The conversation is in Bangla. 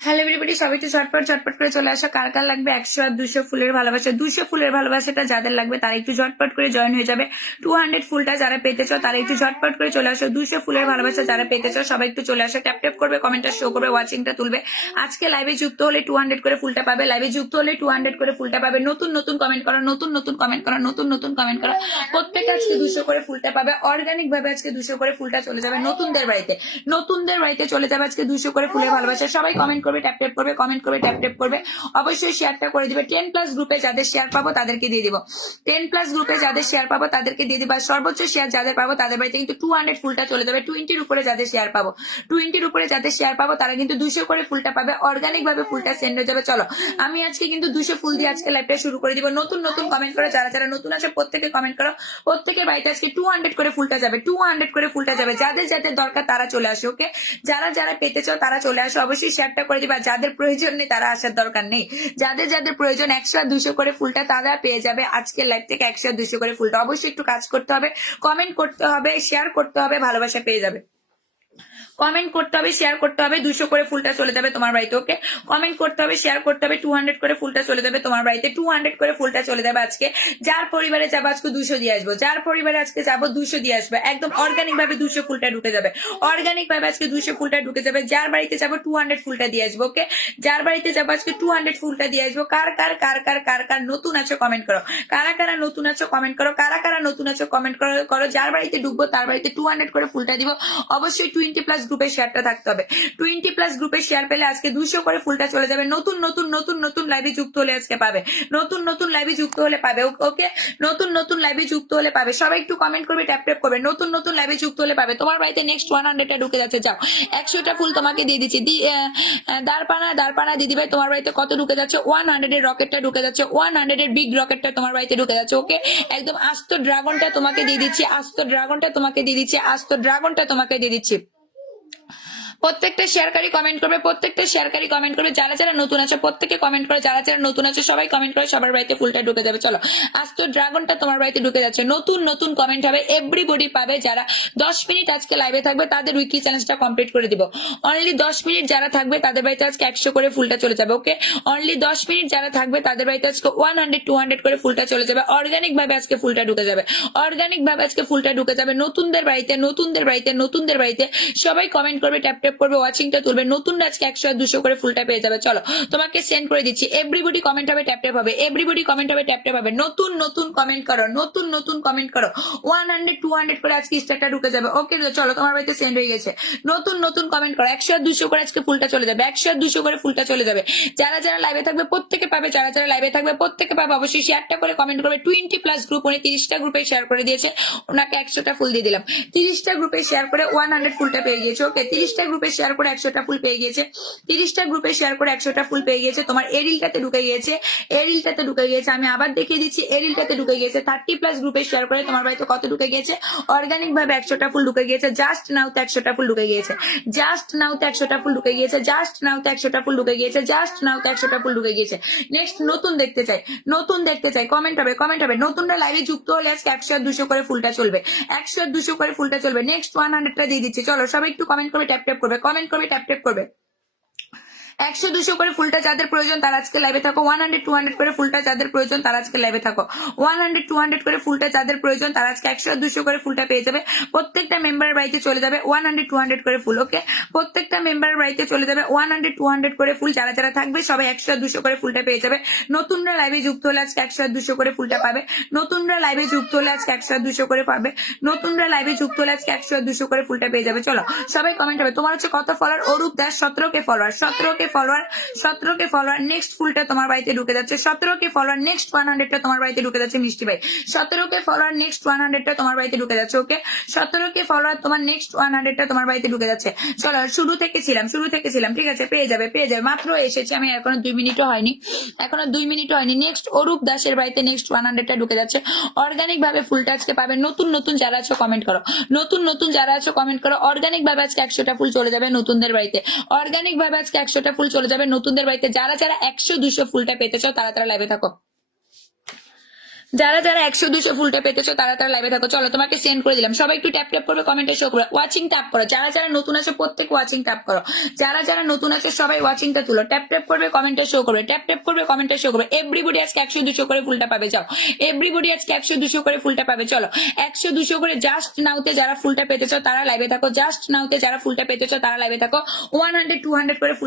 হ্যালো এভরিবডি, সবাই একটু ঝটপট ঝটপট করে চলে আসো। কার কার লাগবে 100 আর 200 ফুলের ভালোবাসা? 200 ফুলের ভালোবাসাটা যাদের লাগবে তারা একটু ঝটপট করে জয়েন হয়ে যাবে। 200 ফুলটা যারা পেতে চাও তারা একটু ঝটপট করে চলে আসো। 200 ফুলের ভালোবাসা যারা পেতে চাও সবাই একটু চলে আসো। ট্যাপ ট্যাপ করবে, কমেন্টটা শো করবে, ওয়াচিংটা তুলবে। আজকে লাইভে যুক্ত হলে 200 করে ফুলটা পাবে। লাইভে যুক্ত হলে 200 করে ফুলটা পাবে। নতুন নতুন কমেন্ট করো, নতুন নতুন কমেন্ট করো, নতুন নতুন কমেন্ট করো। প্রত্যেকে আজকে 200 করে ফুলটা পাবে। অর্গানিক ভাবে আজকে 200 করে ফুলটা চলে যাবে নতুনদের বাড়িতে। নতুনদের বাড়িতে চলে যাবে আজকে 200 করে ফুলের ভালোবাসা। সবাই কমেন্ট করবে, ট্যাপ ট্যাপ করবে, কমেন্ট করবে, ট্যাপ ট্যাপ করবে। অবশ্যই শেয়ারটা করে দিবে। 10+ গ্রুপে যাদের শেয়ার পাবো তাদেরকে দিয়ে দিব। 10+ গ্রুপে যাদের শেয়ার পাবো তাদেরকে দিয়ে দিবা। সর্বোচ্চ শেয়ার যাদের পাবো তাদের বাড়িতে কিন্তু 200 ফুলটা চলে যাবে। 20-র উপরে যাদের শেয়ার পাবো, 20-র উপরে যাদের শেয়ার পাবো তারা কিন্তু 200 করে ফুলটা পাবে। অর্গানিক ভাবে ফুলটা সেন্ড হয়ে যাবে। চলো আমি আজকে কিন্তু 200 ফুল দিয়ে আজকে লাইভটা শুরু করে দিব। নতুন নতুন কমেন্ট করো, যারা যারা নতুন আছে প্রত্যেকে কমেন্ট করো। প্রত্যেকের বাড়িতে আজকে 200 করে ফুলটা যাবে। 200 করে ফুলটা যাবে। যাদের যাদের দরকার তারা চলে আসে। ওকে, যারা যারা পেতে চাও তারা চলে আসো। অবশ্যই শেয়ারটা করে দিবা। যাদের প্রয়োজন নেই তারা আসার দরকার নেই। যাদের যাদের প্রয়োজন 100 আর 200 করে ফুলটা তারা পেয়ে যাবে আজকের লাইভ থেকে 100 আর 200 করে ফুলটা। অবশ্যই একটু কাজ করতে হবে, কমেন্ট করতে হবে, শেয়ার করতে হবে, ভালোবাসা পেয়ে যাবে। কমেন্ট করতে হবে, শেয়ার করতে হবে। 200 করে ফুলটা চলে যাবে তোমার বাড়িতে। ওকে, কমেন্ট করতে হবে, শেয়ার করতে হবে। 200 করে ফুলটা চলে যাবে তোমার বাড়িতে। 200 করে ফুলটা চলে যাবে আজকে। যার পরিবারে যাবো আজকে 200 দিয়ে আসবো। যার পরিবারে আজকে যাবো 200 দিয়ে আসবে। একদম অর্গানিক ভাবে 200 ফুলটা ঢুকে যাবে। অর্গানিক ভাবে আজকে 200 ফুলটা ঢুকে যাবে। যার বাড়িতে যাবো 200 ফুলটা দিয়ে আসবো। ওকে, যার বাড়িতে যাবো আজকে 200 ফুলটা দিয়ে আসবো। কার কার কার কার কার কার নতুন আছো কমেন্ট করো। কারা কারা নতুন আছো কমেন্ট করো। কারা কারা নতুন আছো কমেন্ট করো। যার বাড়িতে ঢুকবো তার বাড়িতে 200 করে ফুলটা দিব। অবশ্যই 20+ গ্রুপে শেয়ারটা থাকতে হবে। 20+ গ্রুপে শেয়ার পেলে আজকে 200 করে ফুলটা চলে যাবে। নতুন নতুন নতুন নতুন লাইভে যুক্ত হলে আজকে পাবে। নতুন নতুন লাইভে যুক্ত হলে পাবে। ওকে, নতুন নতুন লাইভে যুক্ত হলে পাবে। সবাই একটু কমেন্ট করবে, ট্যাপ ট্যাপ করবে। নতুন নতুন লাইভে যুক্ত হলে পাবে। তোমার বাড়িতে নেক্সট 100টা ঢুকে যাচ্ছে। যাও 100টা ফুল তোমাকে দিয়ে দিচ্ছি। দাঁড়পানা দিদি ভাই, তোমার বাড়িতে কত ঢুকে যাচ্ছে? 100 এর রকেটটা ঢুকে যাচ্ছে। 100 এর বিগ রকেটটা তোমার বাড়িতে ঢুকে যাচ্ছে। ওকে, একদম আস্ত ড্রাগনটা তোমাকে দিয়ে দিচ্ছি। আস্ত ড্রাগনটা তোমাকে দিয়ে দিচ্ছি। আস্ত ড্রাগনটা তোমাকে দিয়ে দিচ্ছি। প্রত্যেকটা শেয়ারকারী কমেন্ট করবে। প্রত্যেকটা শেয়ারকারী কমেন্ট করবে। যারা যারা নতুন আছে প্রত্যেকে কমেন্ট করে। যারা যারা নতুন আছে সবাই কমেন্ট করে। সবার বাড়িতে ফুলটা ঢুকে যাবে। চলো, আজ তো ড্রাগনটা তোমার বাড়িতে ঢুকে যাচ্ছে। নতুন নতুন কমেন্ট হবে। এভরিবডি পাবে। যারা 10 মিনিট আজকে লাইভে থাকবে তাদের উইকলি চ্যালেঞ্জটা কমপ্লিট করে দিব। অনলি 10 মিনিট যারা থাকবে তাদের বাড়িতে আজকে 100 করে ফুলটা চলে যাবে। ওকে, অনলি 10 মিনিট যারা থাকবে তাদের বাড়িতে আজকে 100-200 করে ফুলটা চলে যাবে। অর্গানিক ভাবে আজকে ফুলটা ঢুকে যাবে। অর্গানিক ভাবে আজকে ফুলটা ঢুকে যাবে নতুনদের বাড়িতে, নতুনদের বাড়িতে, নতুনদের বাড়িতে। সবাই কমেন্ট করবে, ট্যাপ ট্যাপ করবে, ওয়াচিংটা তুলবে। নতুন আজকে 100 আর 200 করে ফুলটা পেয়ে যাবে। চলো তোমাকে সেন্ড করে দিচ্ছি। এভরিবডি কমেন্ট হবে, ট্যাপ ট্যাপ হবে। এভরিবডি কমেন্ট হবে, ট্যাপ ট্যাপ হবে। নতুন নতুন কমেন্ট করো, নতুন নতুন কমেন্ট করো। 100-200 করে আজকে স্টারটা ঢুকে যাবে। ওকে, চলো তোমার বাড়িতে সেন্ড হয়ে গেছে। নতুন নতুন কমেন্ট করো। 100 আর 200 করে আজকে ফুলটা চলে যাবে। 100 আর 200 করে ফুলটা চলে যাবে। যারা যারা লাইভে থাকবে প্রত্যেকে পাবে। যারা যারা লাইভে থাকবে প্রত্যেকে পাবে। অবশ্যই শেয়ারটা করে কমেন্ট করবে। 20+ গ্রুপ, উনি 30টা গ্রুপে শেয়ার করে দিয়েছে। ওনাকে 100টা ফুল দিয়ে দিলাম। 30টা গ্রুপে শেয়ার করে 100 ফুলটা পেয়ে গিয়েছে। ওকে, 30টা গ্রুপে শেয়ার করে 100টা ফুল পেয়ে গিয়েছে। 30টা গ্রুপে শেয়ার করে 100টা ফুল পেয়ে গিয়েছে। তোমার এরিলটাতে ঢুকে গিয়েছে। এরিলটাতে ঢুকে গিয়েছে। আমি আবার দেখিয়ে দিচ্ছি। এরিলটাতে ঢুকে গিয়েছে। 30+ গ্রুপে শেয়ার করে তোমার বাড়িতে কত ঢুকে গিয়েছে? অর্গানিক ভাবে 100টা ফুল ঢুকে গিয়েছে। জাস্ট নাওতে 100টা ফুল ঢুকে গিয়েছে। জাস্ট নাওতে 100টা ফুল ঢুকে গিয়েছে। জাস্ট নাওতে 100টা ফুল ঢুকে গিয়েছে। জাস্ট নাওতে 100টা ফুল ঢুকে গিয়েছে। নেক্সট নতুন দেখতে চাই, নতুন দেখতে চাই। কমেন্ট হবে, কমেন্ট হবে। নতুনরা লাইভে যুক্ত হলে আজকে 100 আর 200 করে ফুলটা চলবে। 100 আর 200 করে ফুলটা চলবে। নেক্সট 100টা দিয়ে দিচ্ছি। চলো সবাই একটু কমেন্ট করবে, ট্যাপ ট্যাপ করবে, কমেন্ট করবে, ট্যাপ ট্যাপ করবে। 100-200 করে ফুলটা যাদের প্রয়োজন তারা আজকে লাইভে থাকো। 100-200 করে ফুলটা যাদের প্রয়োজন তারা আজকে লাইভে থাকো। 100-200 করে ফুলটা যাদের প্রয়োজন তারা আজকে 100-200 করে ফুলটা পেয়ে যাবে। প্রত্যেকটা মেম্বারের বাড়িতে চলে যাবে 100-200 করে ফুল। ওকে, প্রত্যেকটা মেম্বারের বাড়িতে চলে যাবে 100-200 করে ফুল। যারা যারা থাকবে সবাই 100-200 করে ফুলটা পেয়ে যাবে। নতুনরা লাইভে যুক্ত হলে আজকে 100-200 করে ফুলটা পাবে। নতুনরা লাইভে যুক্ত হলে আজকে 100-200 করে পাবে। নতুনরা লাইভে যুক্ত হলে আজকে 100-200 করে ফুলটা পেয়ে যাবে। চলো সবাই কমেন্ট হবে। তোমার হচ্ছে কত ফলোয়ার? অরূপ দাস 17কে ফলোয়ার। 17কে ফলোয়ার। নেক্সট ফুলটা তোমার বাড়িতে ঢুকে যাচ্ছে। 17কে ফলোয়ার। নেক্সট 100টা তোমার বাড়িতে ঢুকে যাচ্ছে মিষ্টি ভাই। 17কে ফলোয়ার। নেক্সট 100টা তোমার বাড়িতে ঢুকে যাচ্ছে। ওকে, 17কে ফলোয়ার। তোমার নেক্সট 100টা তোমার বাড়িতে ঢুকে যাচ্ছে। চলো শুরু থেকে ছিলাম ঠিক আছে, পেয়ে যাবে মাত্র এসেছি আমি। এখনো 2 মিনিটও হয়নি, এখনো 2 মিনিটও হয়নি। নেক্সট অরূপ দাসের বাড়িতে নেক্সট 100টা ঢুকে যাচ্ছে। অর্গানিক ভাবে ফুলটা আজকে পাবে। নতুন নতুন যারা আছো কমেন্ট করো, নতুন নতুন যারা আছো কমেন্ট করো। অর্গানিক ভাবে আজকে 100টা ফুল চলে যাবে নতুনদের বাড়িতে। অর্গানিক ভাবে আজকে 100টা ফুল চলে যাবে নতুনদের বাড়িতে। যারা যারা 100-200 ফুলটা পেতে চাও তারা তারা লাইভে থাকো। যারা যারা 100-200 ফুলটা পেতেছো তারা তারা লাইভে থাকো। চলো তোমাকে সেন্ড করে দিলাম, সবাই একটু ট্যাপ ট্যাপ করবে, কমেন্টে শো করবে, ওয়াচিং ট্যাপ করো। যারা যারা নতুন আছে প্রত্যেক ওয়াচিং ট্যাপ করো, যারা যারা নতুন আছে সবাই ওয়াচিংটা তুলো, ট্যাপ ট্যাপ করবে, কমেন্টে শো করবে, ট্যাপ ট্যাপ করবে, কমেন্টে শো করবে। এভরিবডি আজকে 100-200 করে ফুলটা পাবে, যাও এভরিবডি আজকে 100-200 করে ফুলটা পাবে। চলো 100-200 করে জাস্ট নাওতে যারা ফুলটা পেতেছো তারা লাইভে থাকো, জাস্ট নাওতে যারা ফুলটা পেতেছো তারা লাইভে থাকো। 100-200 করে ফুল